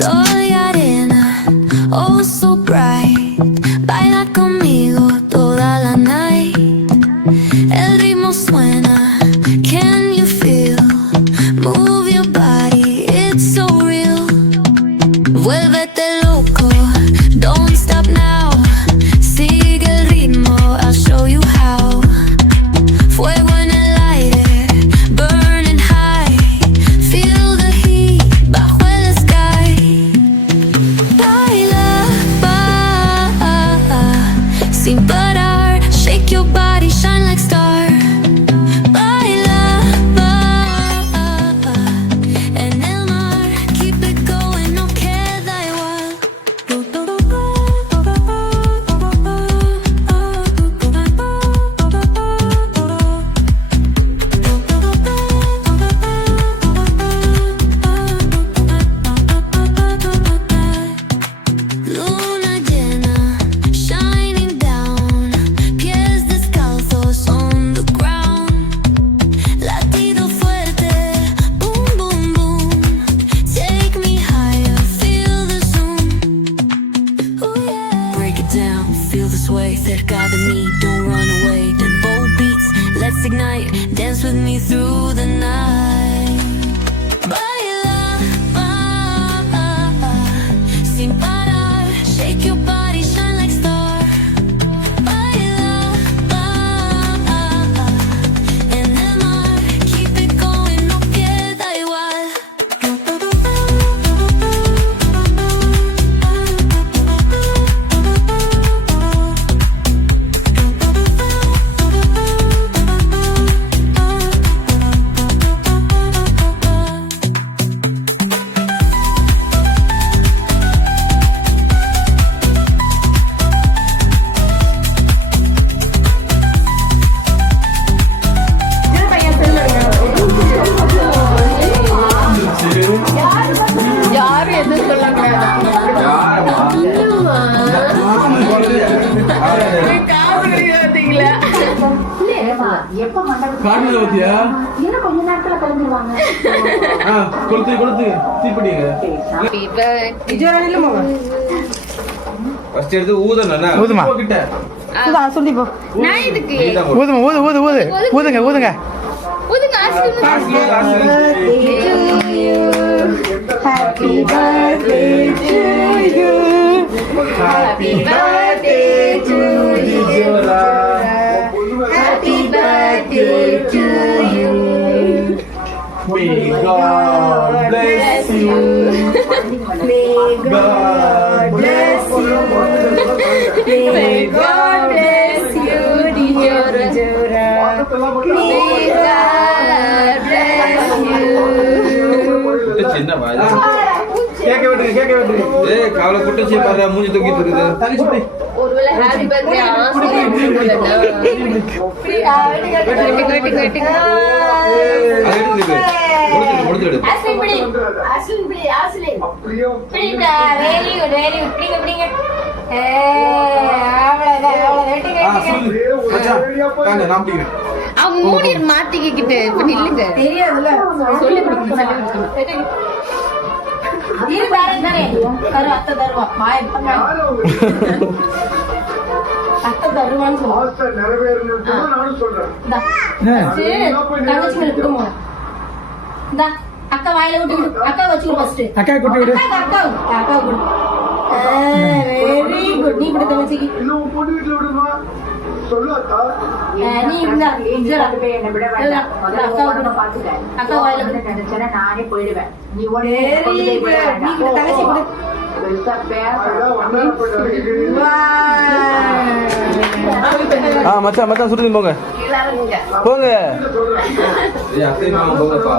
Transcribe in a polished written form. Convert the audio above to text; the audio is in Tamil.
Soy arena, oh so bright. Baila conmigo toda la night. El ritmo suena, can you feel? Move your body, it's so real. Vuélvete loco, don't stop now. Sigue el ritmo, I'll show you how. Fuego en el aire, burning high. Feel the heat bajo el sky. Baila, sin parar. Shake your body, shine like star. Baila, en el mar. Keep it going, no queda igual. Luna llena, shining down. Pies descalzos on the ground. Latido fuerte, boom, boom, boom. Take me higher, feel the zoom. Oh yeah. Break it down, feel the sway. Cerca de mí, don't run away. Tempo beats, let's ignite. Dance with me through the night. Baila, sin parar. Shake your body, shine like star. Baila, en el mar. Keep it going, no queda igual. யாரும் எதுவும் சொல்லாங்க காமெடி பார்த்தீங்களா காட்டுல பத்தியா கொஞ்ச நேரத்துல கிளம்பிடுவாங்க. கொளுத்து தீப்படிங்க ஃபர்ஸ்ட் எடுத்து ஊதணும் ஊதுமா கிட்ட சொல்லி போ நான் இதுக்கு ஊதுமா ஊதுங்க ஊதுங்க Happy birthday to you. Happy birthday to you. Happy birthday to you. May God bless you. May God bless you. May God bless you, Dijora. May God bless you. சின்ன வாய் கேக்க விட்டுரு ஏய் காவல குட்டச்சி பாரு மூஞ்சி தூக்கிட்டு இருக்குது தண்ணி சுத்தி ஒருவேளை ஹேப்பி பர்த்டே ஆஸ்திரேலியா போலனா வெட்டி அது முடிச்சிடு அஸ்லின் பிடிடா வெரி குட் பிடிங்க அவ்வளவுதான் வெட்டி தாங்க நான் பிடிக்கிறேன் அவங்க மூடி மாட்டிக்கிட்டு இப்ப நில்லுங்க தெரியாதுல சொல்லி கொடுங்க இது வேற தானே கரு அத்தை தருவா மாய அத்தை தருவான்னு சொல்லுவாங்க தங்கச்சி மேல குடும்பம் இந்தா அக்கா வாயில விட்டு விடு அக்கா வச்சுக்கோ ஃபர்ஸ்ட் அக்கா குட்டி விடு அக்கா குடு வெரி குட் நீ விடு தங்கச்சிக்கு நீ இந்த அக்கா வாயில விடு நானே போயிடுவேன் நீ தங்கச்சி விடு மச்சான் சுடுங்க போங்க ஏய் அத்தை மாமா போங்கப்பா